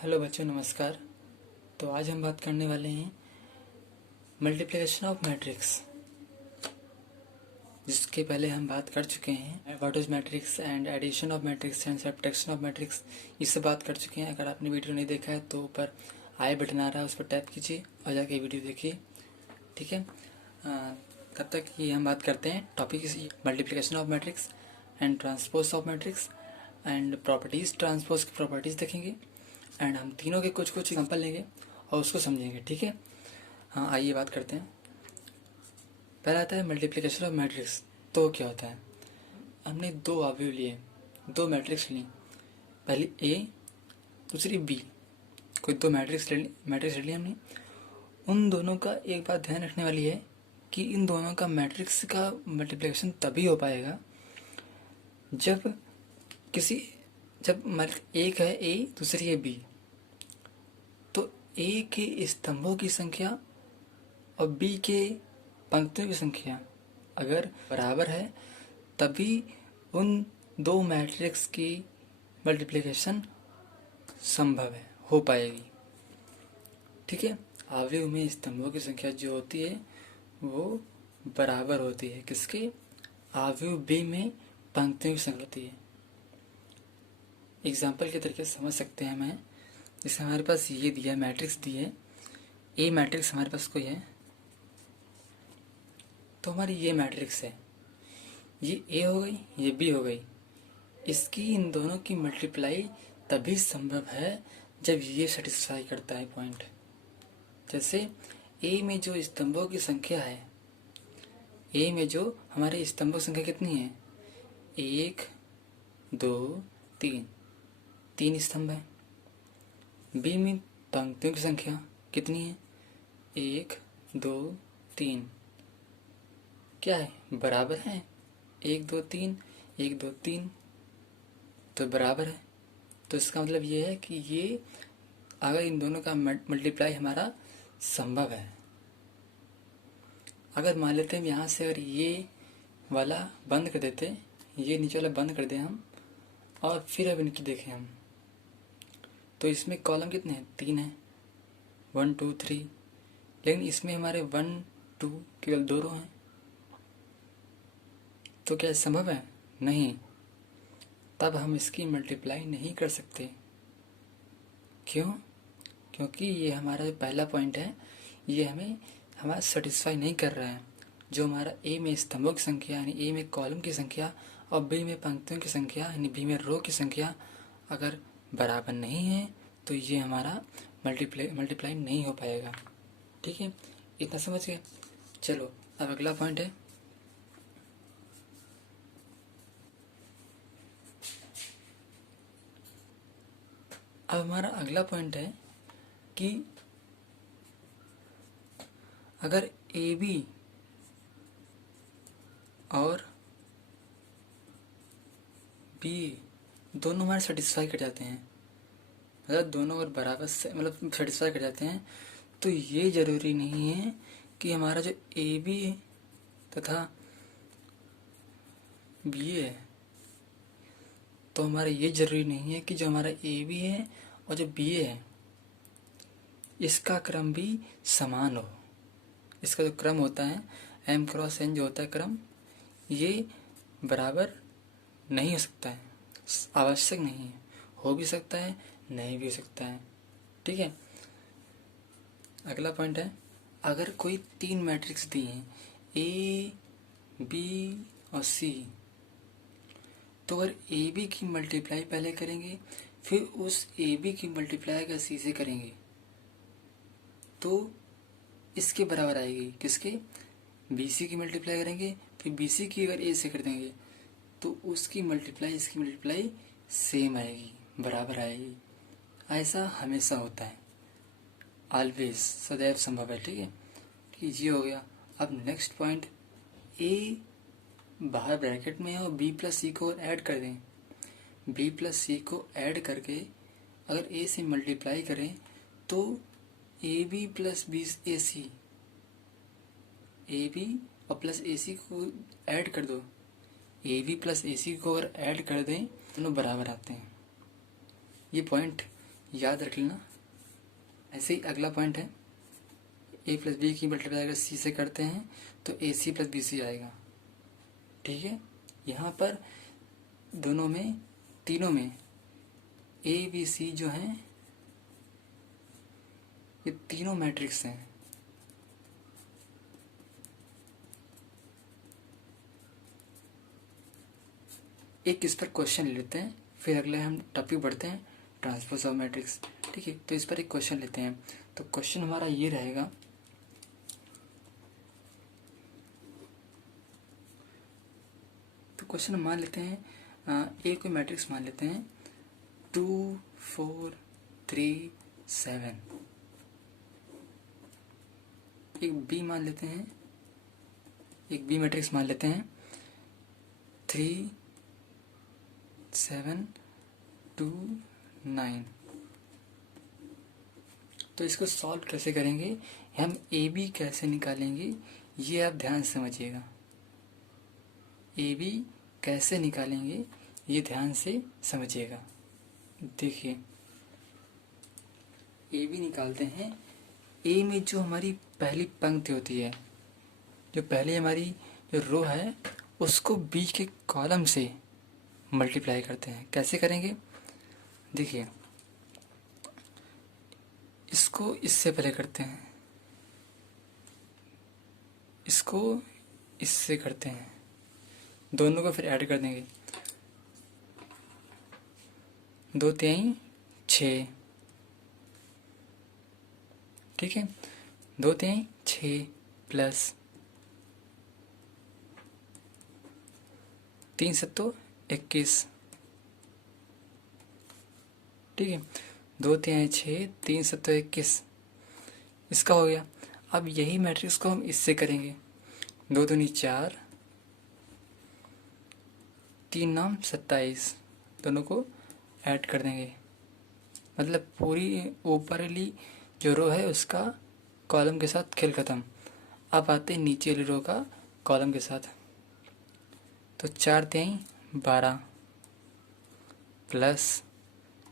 Hello बच्चों, नमस्कार। तो आज हम बात करने वाले हैं मल्टीप्लिकेशन ऑफ मैट्रिक्स, जिसके पहले हम बात कर चुके हैं what is matrix and addition of matrix and subtraction of matrix. इससे बात कर चुके हैं। अगर आपने वीडियो नहीं देखा है तो ऊपर आई बटन आ रहा है, उस पर टैप कीजिए और जाके वीडियो देखिए। ठीक है। तब तक ये हम बात करते हैं topic multiplication of matrix and transpose of matrix and properties. Transpose की प्रॉपर्टीज देखेंगे एंड हम तीनों के कुछ कुछ एग्जांपल लेंगे और उसको समझेंगे। ठीक है। हाँ, आइए बात करते हैं। पहला आता है मल्टीप्लिकेशन ऑफ मैट्रिक्स। तो क्या होता है, हमने दो अवयव लिए, दो मैट्रिक्स ली, पहली ए दूसरी बी, कोई दो मैट्रिक्स ले ली हमने। उन दोनों का एक बात ध्यान रखने वाली है कि इन दोनों का मैट्रिक्स का मल्टीप्लिकेशन तभी हो पाएगा जब एक है ए दूसरी है बी, तो ए के स्तंभों की संख्या और बी के पंक्तियों की संख्या अगर बराबर है तभी उन दो मैट्रिक्स की मल्टीप्लिकेशन संभव है, हो पाएगी। ठीक है। अवयव में स्तंभों की संख्या जो होती है वो बराबर होती है किसके, अवयव बी में पंक्तियों की संख्या होती है। एग्जाम्पल के तरीके से समझ सकते हैं मैं। जैसे हमारे पास ये दिया मैट्रिक्स दी है, ए मैट्रिक्स हमारे पास कोई है, तो हमारी ये मैट्रिक्स है, ये ए हो गई, ये बी हो गई। इसकी इन दोनों की मल्टीप्लाई तभी संभव है जब ये सेटिस्फाई करता है पॉइंट। जैसे ए में जो स्तंभों की संख्या है, ए में जो हमारे स्तंभों की संख्या कितनी है, 1 2 3, 3 स्तंभ है। बी में पंक्तियों की संख्या कितनी है, 1 2 3, क्या है, बराबर है, 1 2 3 1 2 3, तो बराबर है। तो इसका मतलब ये है कि ये अगर इन दोनों का मल्टीप्लाई हमारा संभव है। अगर मान लेते हैं यहाँ से अगर ये वाला बंद कर देते, ये नीचे वाला बंद कर दें हम, और फिर अब इनकी देखें हम, तो इसमें कॉलम कितने हैं, 3 है, 1 2 3। लेकिन इसमें हमारे 1 2 केवल 2 रो हैं। तो क्या संभव है, नहीं। तब हम इसकी मल्टीप्लाई नहीं कर सकते। क्यों? क्योंकि ये हमारा जो पहला पॉइंट है ये हमारा सेटिस्फाई नहीं कर रहा है। जो हमारा ए में स्तंभों की संख्या यानी ए में कॉलम की संख्या और बी में पंक्तियों की संख्या यानी बी में रो की संख्या अगर बराबर नहीं है तो ये हमारा मल्टीप्लाई नहीं हो पाएगा। ठीक है, इतना समझ गए। चलो अब अगला पॉइंट है, अब हमारा अगला पॉइंट है कि अगर ए बी और बी दोनों हमारे सेटिस्फाई कर जाते हैं, मतलब दोनों अगर बराबर से मतलब सेटिस्फाई कर जाते हैं, तो ये जरूरी नहीं है कि हमारा जो ए बी तथा बी है, तो हमारा ये जरूरी नहीं है कि जो हमारा ए बी है और जो बी है इसका क्रम भी समान हो। इसका जो क्रम होता है m क्रॉस n जो होता है क्रम, ये बराबर नहीं हो सकता है, आवश्यक नहीं है। हो भी सकता है, नहीं भी हो सकता है। ठीक है। अगला पॉइंट है, अगर कोई 3 मैट्रिक्स दी हैं ए बी और सी, तो अगर ए बी की मल्टीप्लाई पहले करेंगे फिर उस ए बी की मल्टीप्लाई अगर सी से करेंगे तो इसके बराबर आएगी, किसके, बी सी की मल्टीप्लाई करेंगे फिर बी सी की अगर ए से कर देंगे तो उसकी मल्टीप्लाई इसकी मल्टीप्लाई सेम आएगी, बराबर आएगी। ऐसा हमेशा होता है, ऑलवेज, सदैव संभव है। ठीक है, ये हो गया। अब नेक्स्ट पॉइंट, ए बाहर ब्रैकेट में है और बी प्लस सी को ऐड कर दें। बी प्लस सी को ऐड करके अगर ए से मल्टीप्लाई करें तो A B plus B A C, A B और प्लस ए सी को ऐड कर दो, ए बी प्लस ए सी को अगर ऐड कर दें दोनों बराबर आते हैं। ये पॉइंट याद रख लेना। ऐसे ही अगला पॉइंट है, ए प्लस बी की मल्टीप्लाई अगर सी से करते हैं तो ए सी प्लस बी सी आएगा। ठीक है, यहाँ पर दोनों में, तीनों में ए बी सी जो हैं ये तीनों मैट्रिक्स हैं। एक इस पर क्वेश्चन ले लेते हैं, फिर अगले हम टॉपिक बढ़ते हैं, ट्रांसपोज ऑफ मैट्रिक्स। ठीक है, तो इस पर एक क्वेश्चन लेते हैं। तो क्वेश्चन हमारा ये रहेगा, तो क्वेश्चन मान लेते हैं ए कोई मैट्रिक्स मान लेते हैं 2 4 3 7। एक बी मान लेते हैं, एक बी मैट्रिक्स मान लेते हैं 3 7 2 9। तो इसको सॉल्व कैसे करेंगे, हम ए बी कैसे निकालेंगे, ये आप ध्यान से समझिएगा। ए बी कैसे निकालेंगे ये ध्यान से समझिएगा। देखिए, ए बी निकालते हैं। ए में जो हमारी पहली पंक्ति होती है, जो पहली हमारी जो रो है, उसको बी के कॉलम से मल्टीप्लाई करते हैं। कैसे करेंगे, देखिए, इसको इससे पहले करते हैं, इसको इससे करते हैं, दोनों को फिर ऐड कर देंगे। 2 3 6। ठीक है, 2 3 6 प्लस 3 7 21। ठीक है, 2 3 6 3 7 21 इसका हो गया। अब यही मैट्रिक्स को हम इससे करेंगे। 2 दूनी 4, 3 9 27, दोनों को ऐड कर देंगे। मतलब पूरी ऊपर वाली जो रो है उसका कॉलम के साथ खेल खत्म। अब आते हैं नीचे वाली रो का कॉलम के साथ। तो 4 3 12 प्लस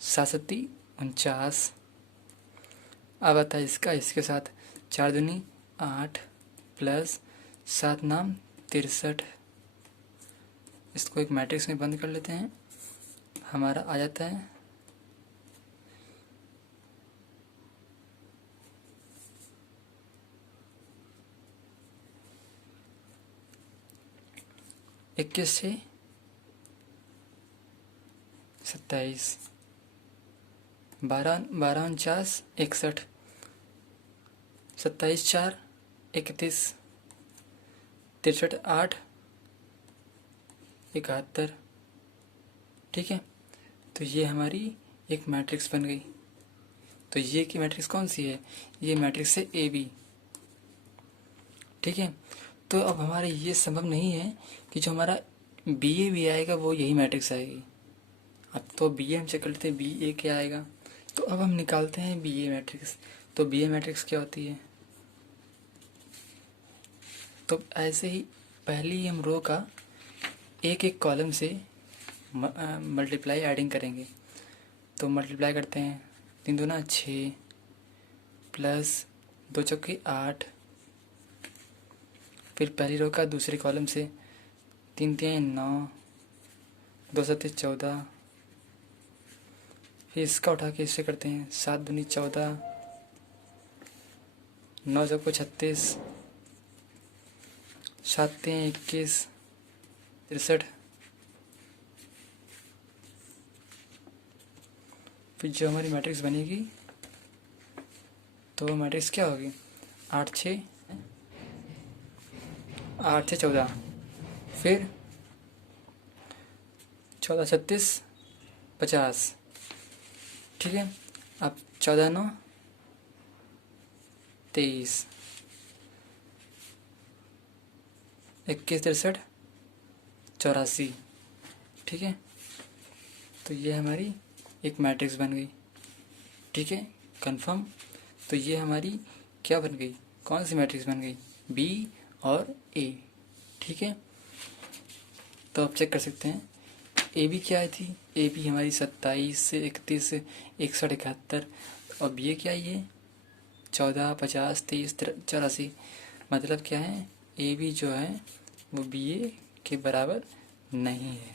7 7 49। अब आता है इसका इसके साथ, 4 दूनी 8 प्लस 7 9 63। इसको एक मैट्रिक्स में बंद कर लेते हैं। हमारा आ जाता है 21 से 27, 12 12 49 61, 27 4 31, 63 8 71। ठीक है, तो ये हमारी एक मैट्रिक्स बन गई। तो ये की मैट्रिक्स कौन सी है, ये मैट्रिक्स है ए बी। ठीक है, तो अब हमारे ये संभव नहीं है कि जो हमारा बी ए भी आएगा वो यही मैट्रिक्स आएगी। अब तो बी ए हम चेक कर लेते हैं बी ए क्या आएगा। तो अब हम निकालते हैं बी ए मैट्रिक्स। तो बी ए मैट्रिक्स क्या होती है, तो ऐसे ही पहली हम रो का एक एक कॉलम से मल्टीप्लाई एडिंग करेंगे। तो मल्टीप्लाई करते हैं, 3 दूना 6 प्लस 2 चौके 8। फिर पहली रो का दूसरे कॉलम से 3 3 9, 2 7 14। फिर इसका उठा के इससे करते हैं, 7 दूनी 14, 9 चौको 36, 7 3 21 63। फिर जो हमारी मैट्रिक्स बनेगी तो मैट्रिक्स क्या होगी, 8 6 14, फिर 14 36 50। ठीक है, अब 14 9 23, 21 63 84। ठीक है, तो ये हमारी एक मैट्रिक्स बन गई। ठीक है, कंफर्म। तो ये हमारी क्या बन गई, कौन सी मैट्रिक्स बन गई, बी और ए। ठीक है, तो आप चेक कर सकते हैं ए बी क्या आई थी, ए बी हमारी 27 से 31 से 61 71, और बी ए क्या आई है 14 50 30 84। मतलब क्या है, ए बी जो है वो बी ए के बराबर नहीं है।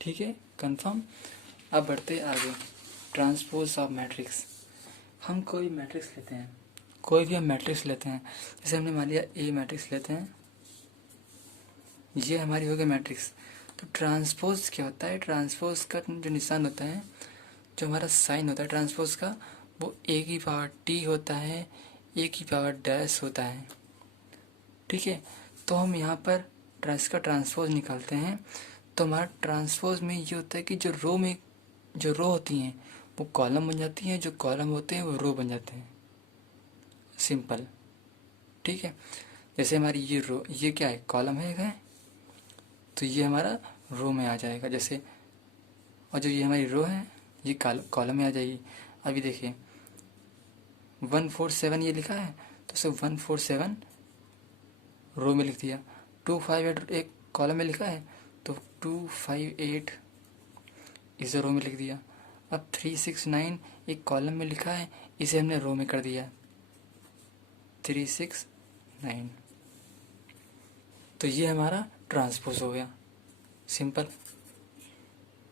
ठीक है, कंफर्म। अब बढ़ते आगे, ट्रांसपोज ऑफ मैट्रिक्स। हम कोई मैट्रिक्स लेते हैं, कोई भी हम मैट्रिक्स लेते हैं, जैसे हमने मान लिया ए मैट्रिक्स लेते हैं, ये हमारी हो गई मैट्रिक्स। तो ट्रांसपोज क्या होता है, ट्रांसपोज का जो निशान होता है, जो हमारा साइन होता है ट्रांसपोज का, वो ए की पावर टी होता है, ए की पावर डैश होता है। ठीक है, तो हम यहाँ पर इसका ट्रांसपोज निकालते हैं। तो हमारा ट्रांसपोज में ये होता है कि जो रो होती हैं वो कॉलम बन जाती हैं, जो कॉलम होते हैं वो रो बन जाते हैं। सिंपल। ठीक है, जैसे हमारी ये रो, ये क्या है कॉलम है, तो ये हमारा रो में आ जाएगा जैसे, और जो ये हमारी रो है ये कॉलम में आ जाएगी। अभी देखिए 147 ये लिखा है, तो उसे 147 रो में लिख दिया। 258 एक कॉलम में लिखा है, तो 258 इसे रो में लिख दिया। अब 369 एक कॉलम में लिखा है, इसे हमने रो में कर दिया 369। तो ये हमारा ट्रांसपोज हो गया, सिंपल।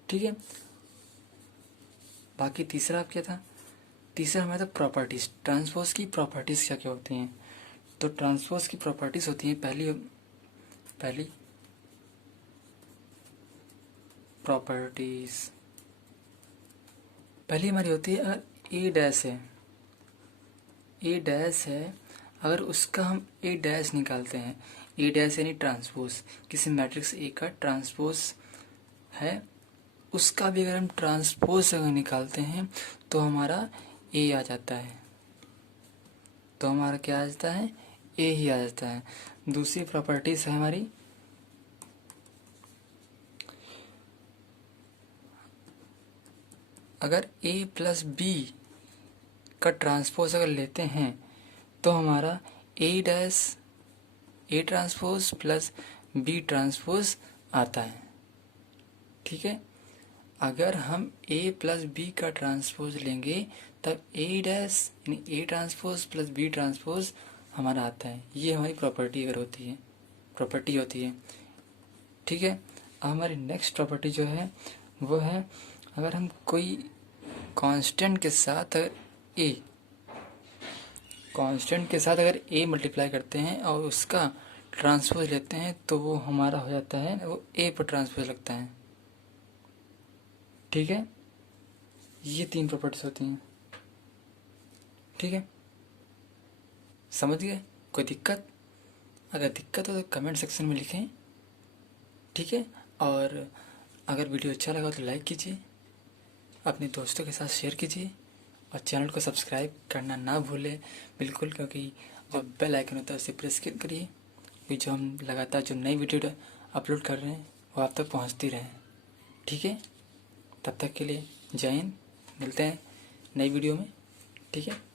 ठीक है, बाकी तीसरा अब क्या था, तीसरा हमारा था प्रॉपर्टीज। ट्रांसपोज की प्रॉपर्टीज क्या क्या होती हैं। तो ट्रांसपोज की प्रॉपर्टीज होती हैं, पहली प्रॉपर्टीज, पहली हमारी होती है अगर ए डैश है, ए डैश है, अगर उसका हम ए डैश निकालते हैं, ए डैश यानी ट्रांसपोज, किसी मैट्रिक्स ए का ट्रांसपोज है, उसका भी अगर हम ट्रांसपोज अगर निकालते हैं तो हमारा ए आ जाता है। तो हमारा क्या आ जाता है, ए ही आ जाता है। दूसरी प्रॉपर्टीज है हमारी, अगर ए प्लस बी का ट्रांसपोज अगर लेते हैं तो हमारा A dash A transpose plus B transpose आता है। ठीक है, अगर हम ए प्लस बी का ट्रांसपोज लेंगे तब ए डैश यानी A transpose plus B transpose हमारा आता है। ये हमारी प्रॉपर्टी अगर होती है, प्रॉपर्टी होती है। ठीक है, अब हमारी नेक्स्ट प्रॉपर्टी जो है वो है, अगर हम कोई कांस्टेंट के साथ अगर ए मल्टीप्लाई करते हैं और उसका ट्रांसपोज लेते हैं तो वो हमारा हो जाता है, वो ए पर ट्रांसपोज लगता है। ठीक है, ये 3 प्रॉपर्टीज होती हैं। ठीक है, समझ गए? कोई दिक्कत? अगर दिक्कत हो तो कमेंट सेक्शन में लिखें। ठीक है, और अगर वीडियो अच्छा लगा तो लाइक कीजिए, अपने दोस्तों के साथ शेयर कीजिए, और चैनल को सब्सक्राइब करना ना भूलें बिल्कुल, क्योंकि जो बेल आइकन होता है उसे प्रेस करिए, क्योंकि जो हम लगातार जो नई वीडियो अपलोड कर रहे हैं वो आप तक पहुंचती रहे। ठीक है, तब तक के लिए जय हिंद, मिलते हैं नई वीडियो में। ठीक है।